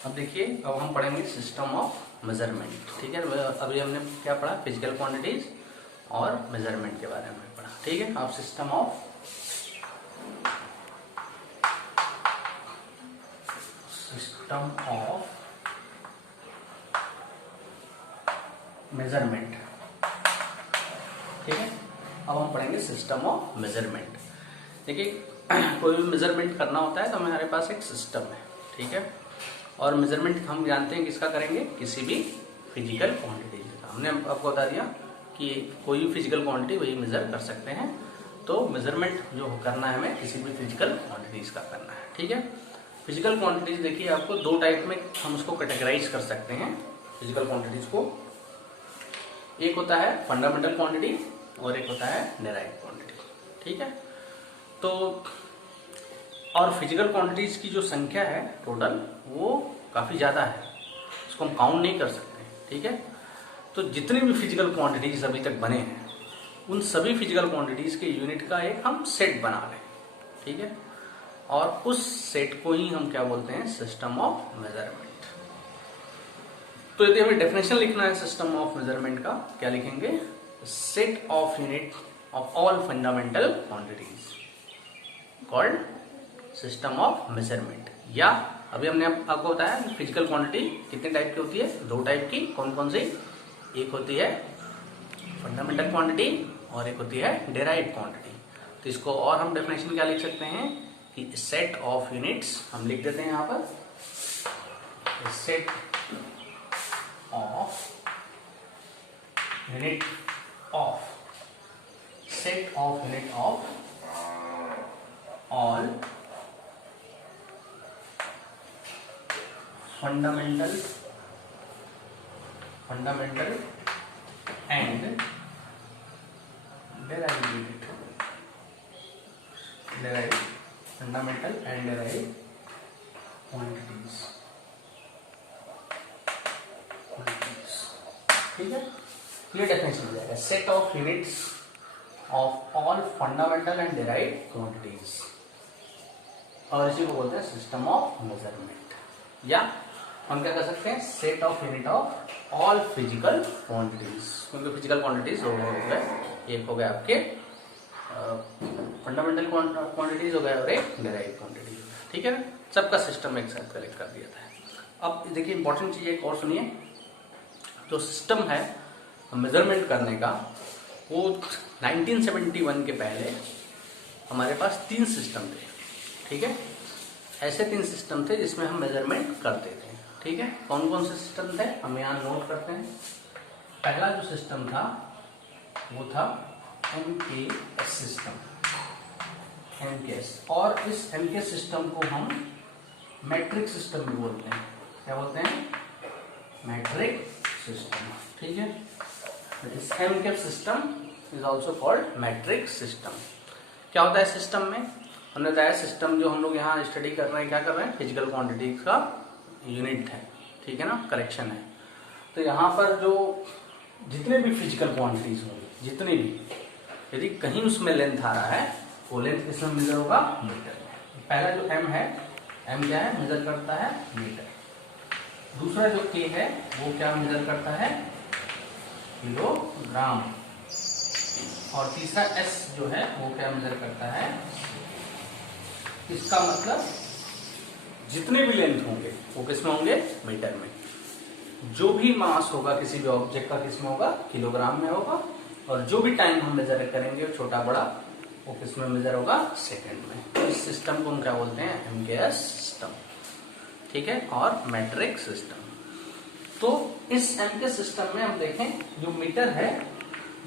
अब देखिए, अब हम पढ़ेंगे सिस्टम ऑफ मेजरमेंट। ठीक है, अभी हमने क्या पढ़ा, फिजिकल क्वांटिटीज और मेजरमेंट के बारे में पढ़ा। ठीक है, अब सिस्टम ऑफ मेजरमेंट। ठीक है, अब हम पढ़ेंगे सिस्टम ऑफ मेजरमेंट। देखिए, कोई भी मेजरमेंट करना होता है तो हमारे पास एक सिस्टम है। ठीक है, और मेजरमेंट हम जानते हैं किसका करेंगे, किसी भी फिजिकल क्वांटिटी का। हमने आपको बता दिया कि कोई भी फिजिकल क्वांटिटी वही मेजर कर सकते हैं। तो मेजरमेंट जो करना है हमें किसी भी फिजिकल क्वांटिटीज का करना है। ठीक है, फिजिकल क्वांटिटीज देखिए आपको दो टाइप में हम उसको कैटेगराइज कर सकते हैं फिजिकल क्वांटिटीज को। एक होता है फंडामेंटल क्वांटिटी और एक होता है डेराइव्ड क्वांटिटी। ठीक है, तो और फिजिकल क्वांटिटीज की जो संख्या है टोटल वो काफी ज्यादा है, इसको हम काउंट नहीं कर सकते। ठीक है, तो जितनी भी फिजिकल क्वांटिटीज अभी तक बने हैं उन सभी फिजिकल क्वांटिटीज के यूनिट का एक हम सेट बना लें। ठीक है, और उस सेट को ही हम क्या बोलते हैं, सिस्टम ऑफ मेजरमेंट। तो यदि हमें डेफिनेशन लिखना है सिस्टम ऑफ मेजरमेंट का, क्या लिखेंगे, set of unit of all fundamental quantities called system of measurement. या अभी हमने आपको बताया फिजिकल क्वांटिटी कितने टाइप की होती है, दो टाइप की। कौन कौन सी, एक होती है फंडामेंटल क्वांटिटी और एक होती है डेराइव्ड क्वांटिटी। तो इसको और हम डेफिनेशन क्या लिख सकते हैं कि सेट ऑफ यूनिट्स, हम लिख देते हैं यहां पर set of unit of all fundamental and derived fundamental and derived quantities. ठीक है, क्लियर डेफिनेशन हो जाएगा, set of units of all fundamental and derived quantities, और इसी को बोलते हैं सिस्टम ऑफ मेजरमेंट। या हम क्या कर सकते हैं, set of unit of all physical quantities, क्योंकि फिजिकल क्वांटिटीज दो हो गए, एक हो गए आपके फंडामेंटल क्वांटिटीज हो गए और एक डेराइव्ड क्वांटिटीज। ठीक है ना, सबका सिस्टम एक साथ कलेक्ट कर दिया था। अब देखिए इंपॉर्टेंट चीज एक और सुनिए, जो सिस्टम है मेजरमेंट करने का, वो 1971 के पहले हमारे पास 3 सिस्टम थे। ठीक है, ऐसे 3 सिस्टम थे जिसमें हम मेजरमेंट करते थे। ठीक है, कौन कौन से सिस्टम थे हम यहाँ नोट करते हैं। पहला जो सिस्टम था वो था MKS सिस्टम, MKS, और इस MKS सिस्टम को हम मैट्रिक सिस्टम भी बोलते हैं। क्या बोलते हैं, मैट्रिक सिस्टम। ठीक है, this MKS system is also called matric system. क्या होता है सिस्टम में, हमने बताया सिस्टम जो हम लोग यहाँ स्टडी कर रहे हैं, क्या कर रहे हैं, फिजिकल क्वांटिटी का यूनिट है। ठीक है ना, करेक्शन है। तो यहाँ पर जो जितने भी फिजिकल क्वांटिटीज होंगी, जितने भी, यदि कहीं उसमें लेंथ आ रहा है, वो लेंथ किसमें मेजर होगा, मीटर में। पहला जो M है, M क्या है, मेजर करता है मीटर। दूसरा जो K है वो क्या मेजर करता है, किलोग्राम। और तीसरा S जो है वो क्या मेजर करता है, इसका मतलब जितने भी लेंथ होंगे वो किसमें होंगे, मीटर में। जो भी मास होगा किसी भी ऑब्जेक्ट का किसमें होगा, किलोग्राम में होगा। और जो भी टाइम हम मेजर करेंगे छोटा बड़ा, वो किसमें मेजर होगा, सेकंड में। तो इस सिस्टम को हम क्या बोलते हैं, MKS सिस्टम। ठीक है, और मैट्रिक सिस्टम। तो इस MKS सिस्टम में हम देखें, जो मीटर है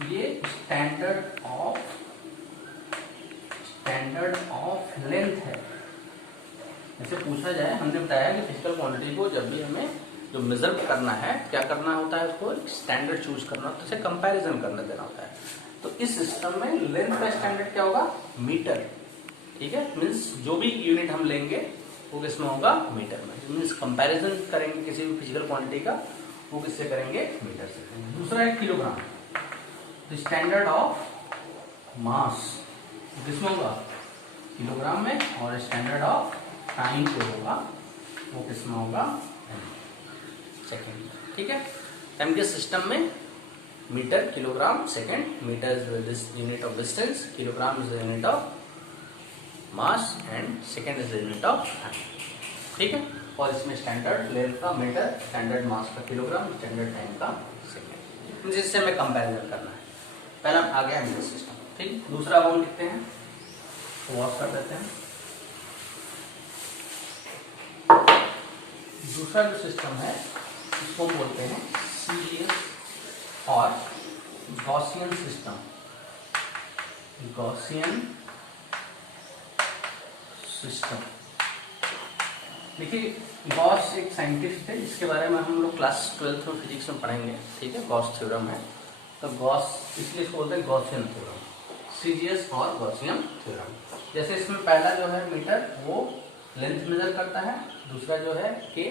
ये स्टैंडर्ड ऑफ लेंथ है। जैसे पूछा जाए, हमने बताया कि फिजिकल क्वांटिटी को जब भी हमें जो मेजर करना है, क्या करना होता है, उसको स्टैंडर्ड चूज करना होता है, उसे कंपैरिजन करने देना होता है। तो इस सिस्टम में लेंथ का स्टैंडर्ड क्या होगा, मीटर। ठीक है, मीन्स जो भी यूनिट हम लेंगे वो किसमें होगा, मीटर में। मीन्स कंपैरिजन करेंगे किसी भी फिजिकल क्वांटिटी का, वो किससे करेंगे, मीटर से करेंगे। दूसरा है किलोग्राम, स्टैंडर्ड ऑफ मास किसमें होगा, किलोग्राम में। और स्टैंडर्ड ऑफ टाइम जो होगा वो किसमें होगा, सेकेंड। ठीक है, एम के सिस्टम में metre, kilogram, second, metre is unit of distance, kilogram is unit of mass and second is unit of time. ठीक है, और इसमें स्टैंडर्ड लेंथ का मीटर, स्टैंडर्ड मास का किलोग्राम, स्टैंडर्ड टाइम का सेकेंड, जिससे हमें कंपैरिजन करना है। पहला आ गया मीटर सिस्टम। ठीक, दूसरा हम लिखते हैं, वॉश कर देते हैं। दूसरा जो सिस्टम है इसको बोलते हैं सीजीएस और गॉसियन सिस्टम। गॉसियन सिस्टम, देखिए गॉस एक साइंटिस्ट है, इसके बारे में हम लोग क्लास 12th में फिजिक्स में पढ़ेंगे। ठीक है, गॉस थ्योरम है, तो गॉस इसलिए इसको बोलते हैं गॉसियन थ्योरम, सीजीएस और गॉसियन थ्योरम। जैसे इसमें पहला जो है मीटर वो लेंथ मेजर करता है, दूसरा जो है के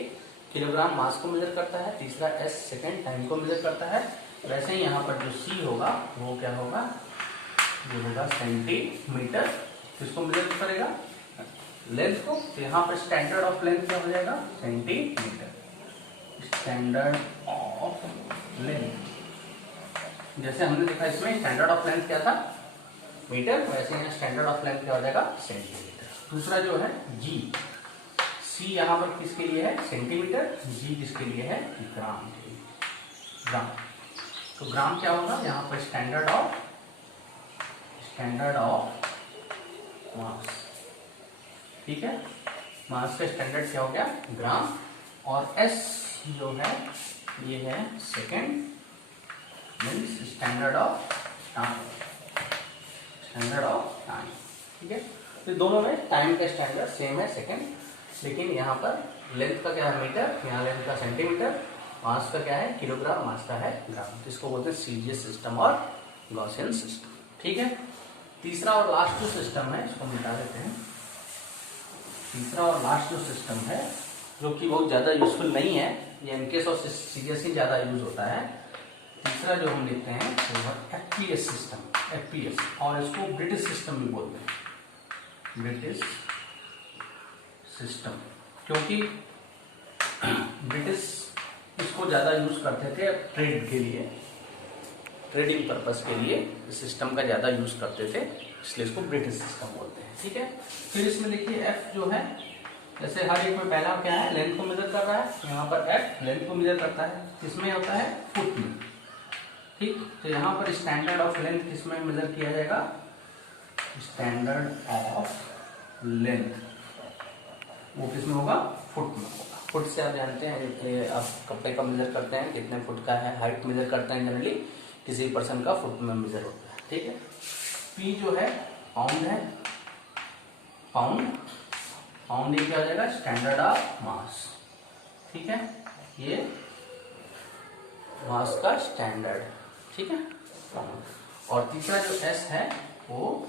किलोग्राम मास को मेजर करता है, तीसरा एस सेकेंड टाइम को मेजर करता है। वैसे ही यहाँ पर जो सी होगा वो क्या होगा, ये होगा सेंटीमीटर, किसको मेजर करेगा, लेंथ को। तो यहाँ पर स्टैंडर्ड ऑफ लेंथ क्या हो जाएगा, सेंटीमीटर, स्टैंडर्ड ऑफ लेंथ। जैसे हमने देखा इसमें स्टैंडर्ड ऑफ लेंथ क्या था, मीटर, वैसे यहाँ स्टैंडर्ड ऑफ लेंथ क्या हो जाएगा, सेंटीमीटर। दूसरा जो है जी, सी यहाँ पर किसके लिए है, सेंटीमीटर, जी किसके लिए है, ग्राम के लिए, ग्राम। तो ग्राम क्या होगा, यहाँ पर स्टैंडर्ड ऑफ मास। ठीक है, मास का स्टैंडर्ड क्या हो गया, ग्राम, और एस जो है ये है second, means standard of time, standard of time. ठीक है, तो दोनों में टाइम का स्टैंडर्ड सेम है सेकेंड, लेकिन यहाँ पर लेंथ का क्या है मीटर, यहाँ लेंथ का सेंटीमीटर, मास का क्या है किलोग्राम, मास का है ग्राम। जिसको बोलते हैं सीजीएस सिस्टम और गॉसियन सिस्टम। ठीक है, तीसरा और लास्ट जो सिस्टम है इसको मिटा देते हैं। तीसरा और लास्ट जो सिस्टम है जो कि बहुत ज़्यादा यूजफुल नहीं है, ये इनकेस ऑफ सीजीएस ही ज़्यादा यूज होता है। तीसरा जो हम लिखते हैं वो है एफपीएस सिस्टम, एफपीएस, और इसको ब्रिटिश सिस्टम भी बोलते हैं, ब्रिटिश सिस्टम, क्योंकि ब्रिटिश इसको ज़्यादा यूज करते थे ट्रेड के लिए, ट्रेडिंग पर्पस के लिए इस सिस्टम का ज़्यादा यूज करते थे, इसलिए इसको ब्रिटिश सिस्टम बोलते हैं। ठीक है, फिर इसमें देखिए एफ जो है, जैसे हर एक में पहला क्या है, लेंथ को मेजर कर रहा है, यहाँ पर एफ लेंथ को मेजर करता है, किसमें होता है, फुट में। ठीक, तो यहाँ पर स्टैंडर्ड ऑफ लेंथ किसमें मेजर किया जाएगा, स्टैंडर्ड ऑफ लेंथ वो किसमें होगा, फुट में होगा। फुट से आप जानते हैं, आप कपड़े का मेजर करते हैं कितने फुट का है, हाइट मेजर करते हैं जनरली, किसी पर्सन का फुट में मेजर होता है। ठीक है, पी जो है पाउंड है, पाउंड, पाउंड ये क्या हो जाएगा, स्टैंडर्ड ऑफ मास। ठीक है, ये मास का स्टैंडर्ड। ठीक है, पाउंड। और तीसरा जो एस है वो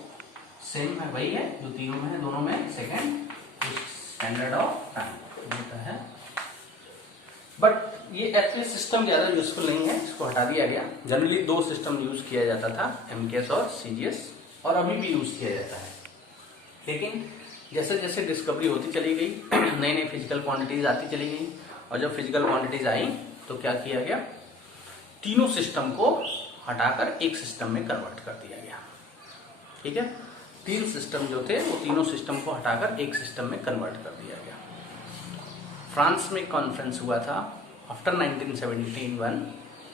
सेम है, वही है जो तीनों में है, दोनों में सेकेंड, स्टैंडर्ड ऑफ टाइम होता है। बट ये एफपीएस सिस्टम ज्यादा यूजफुल नहीं है, इसको हटा दिया गया। जनरली दो सिस्टम यूज किया जाता था, एमकेएस और सीजीएस, और अभी भी यूज किया जाता है। लेकिन जैसे जैसे डिस्कवरी होती चली गई, नई नई फिजिकल क्वांटिटीज आती चली गई, और जब फिजिकल क्वांटिटीज आई तो क्या किया गया, तीनों सिस्टम को हटाकर एक सिस्टम में कन्वर्ट कर दिया गया। ठीक है, तीन सिस्टम जो थे वो तीनों सिस्टम को हटाकर एक सिस्टम में कन्वर्ट कर दिया गया। फ्रांस में कॉन्फ्रेंस हुआ था आफ्टर 1971,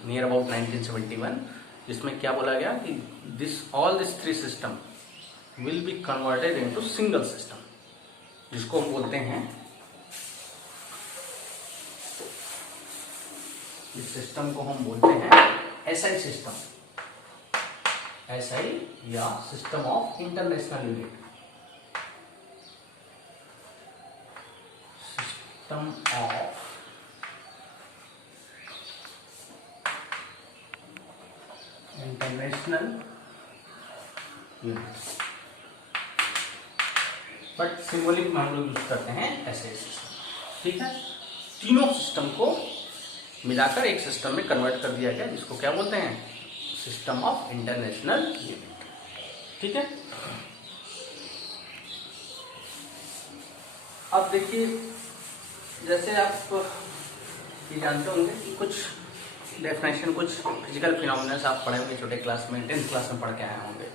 नियर अबाउट 1971, जिसमें क्या बोला गया कि all this three system will be converted into single system, जिसको हम बोलते हैं, इस सिस्टम को हम बोलते हैं एसआई सिस्टम, एसआई या system of international unit, system of international unit. But symbolic में हम लोग यूज करते हैं एसआई सिस्टम। ठीक है, तीनों सिस्टम को मिलाकर एक सिस्टम में कन्वर्ट कर दिया गया, जिसको क्या बोलते हैं, सिस्टम ऑफ इंटरनेशनल यूनिट। ठीक है, अब देखिए जैसे आप ये जानते होंगे कि कुछ डेफिनेशन, कुछ फिजिकल फिनोमिना आप पढ़े होंगे छोटे क्लास में, 10th क्लास में पढ़ के आए होंगे।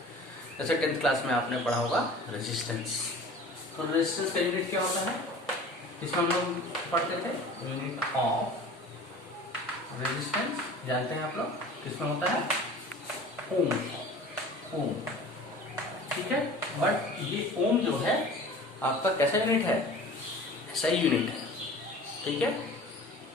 जैसे 10th क्लास में आपने पढ़ा होगा रेजिस्टेंस। तो रेजिस्टेंस का यूनिट क्या होता है, इसमें हम लोग पढ़ते थे यूनिट ऑफ रेजिस्टेंस, जानते हैं आप लोग किसमें होता है, ओम। ओम, ठीक है। बट ये ओम जो है आपका कैसा यूनिट है, SI यूनिट है, ठीक है।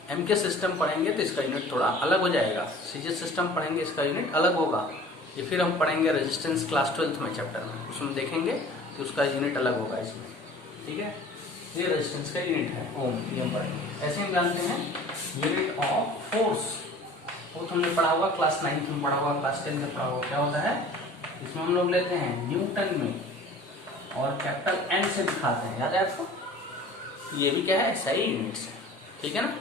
एम के सिस्टम पढ़ेंगे तो इसका यूनिट थोड़ा अलग हो जाएगा, सीजीएस सिस्टम पढ़ेंगे इसका यूनिट अलग होगा। ये फिर हम पढ़ेंगे रेजिस्टेंस क्लास 12th में चैप्टर में, उसमें देखेंगे कि उसका यूनिट अलग होगा इसमें, ठीक है। ये रेजिस्टेंस का यूनिट है ओम, ये हम पढ़ेंगे। ऐसे हम जानते हैं यूनिट ऑफ फोर्स, वो तो हमने पढ़ा होगा क्लास 9th में पढ़ा होगा, क्लास 10th में पढ़ा होगा। क्या होता है, इसमें हम लोग लेते हैं न्यूटन में और कैपिटल N से दिखाते हैं, याद है आपको। ये भी क्या है, SI यूनिट्स है, ठीक है ना।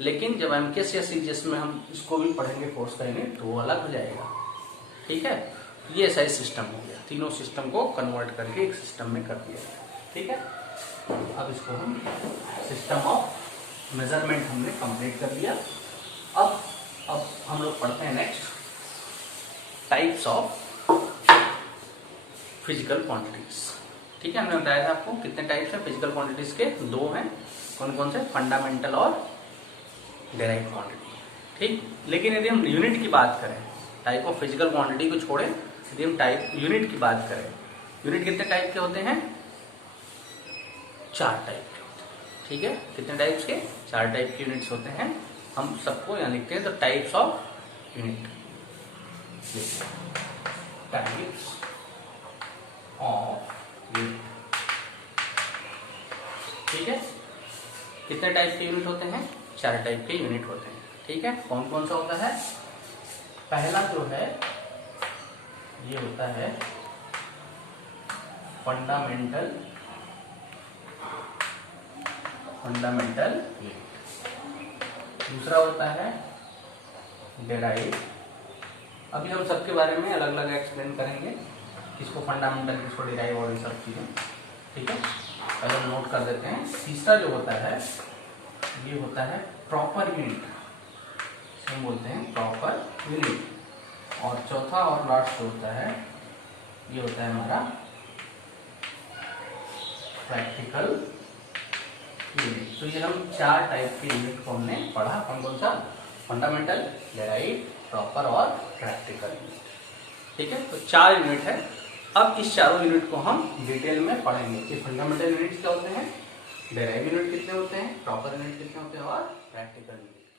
लेकिन जब एमकेएस या सीजीएस में हम इसको भी पढ़ेंगे फोर्स का यूनिट, तो वो अलग हो जाएगा, ठीक है। ये SI सिस्टम हो गया, तीनों सिस्टम को कन्वर्ट करके एक सिस्टम में कर दिया गया, ठीक है। अब इसको हम सिस्टम ऑफ मेजरमेंट हमने कंप्लीट कर दिया। अब हम लोग पढ़ते हैं next types of physical quantities, ठीक है। हमने बताया था आपको कितने टाइप्स हैं फिजिकल क्वांटिटीज के, 2 हैं। कौन कौन से, फंडामेंटल और डेराइव क्वांटिटी, ठीक। लेकिन यदि हम यूनिट की बात करें, टाइप ऑफ फिजिकल क्वांटिटी को छोड़े, यदि हम टाइप यूनिट की बात करें, यूनिट कितने टाइप के होते हैं, 4 टाइप के होते हैं, ठीक है। कितने टाइप्स के, 4 टाइप के यूनिट्स होते हैं। हम सबको यहाँ लिखते हैं, तो types of unit, types of unit, ठीक है। कितने टाइप के यूनिट होते हैं, 4 टाइप के यूनिट होते हैं, ठीक है। कौन कौन सा होता है, पहला जो है ये होता है फंडामेंटल यूनिट, दूसरा होता है डेराइव। अभी हम सबके बारे में अलग अलग एक्सप्लेन करेंगे, किसको फंडामेंटल, किसको डेराइव और ये सब चीजें, ठीक है। पहले हम नोट कर देते हैं। तीसरा जो होता है ये होता है प्रॉपर यूनिट, हम बोलते हैं प्रॉपर यूनिट। और चौथा और लास्ट जो होता है ये होता है हमारा प्रैक्टिकल यूनिट। तो ये हम 4 टाइप के यूनिट को हमने पढ़ा, कौन कौन सा, फंडामेंटल, डेराइव, प्रॉपर और प्रैक्टिकल यूनिट, ठीक है। तो 4 यूनिट है। अब इस चारों यूनिट को हम डिटेल में पढ़ेंगे कि फंडामेंटल यूनिट क्या होते हैं, डेराइव यूनिट कितने होते हैं, प्रॉपर यूनिट कितने होते हैं और प्रैक्टिकल यूनिट।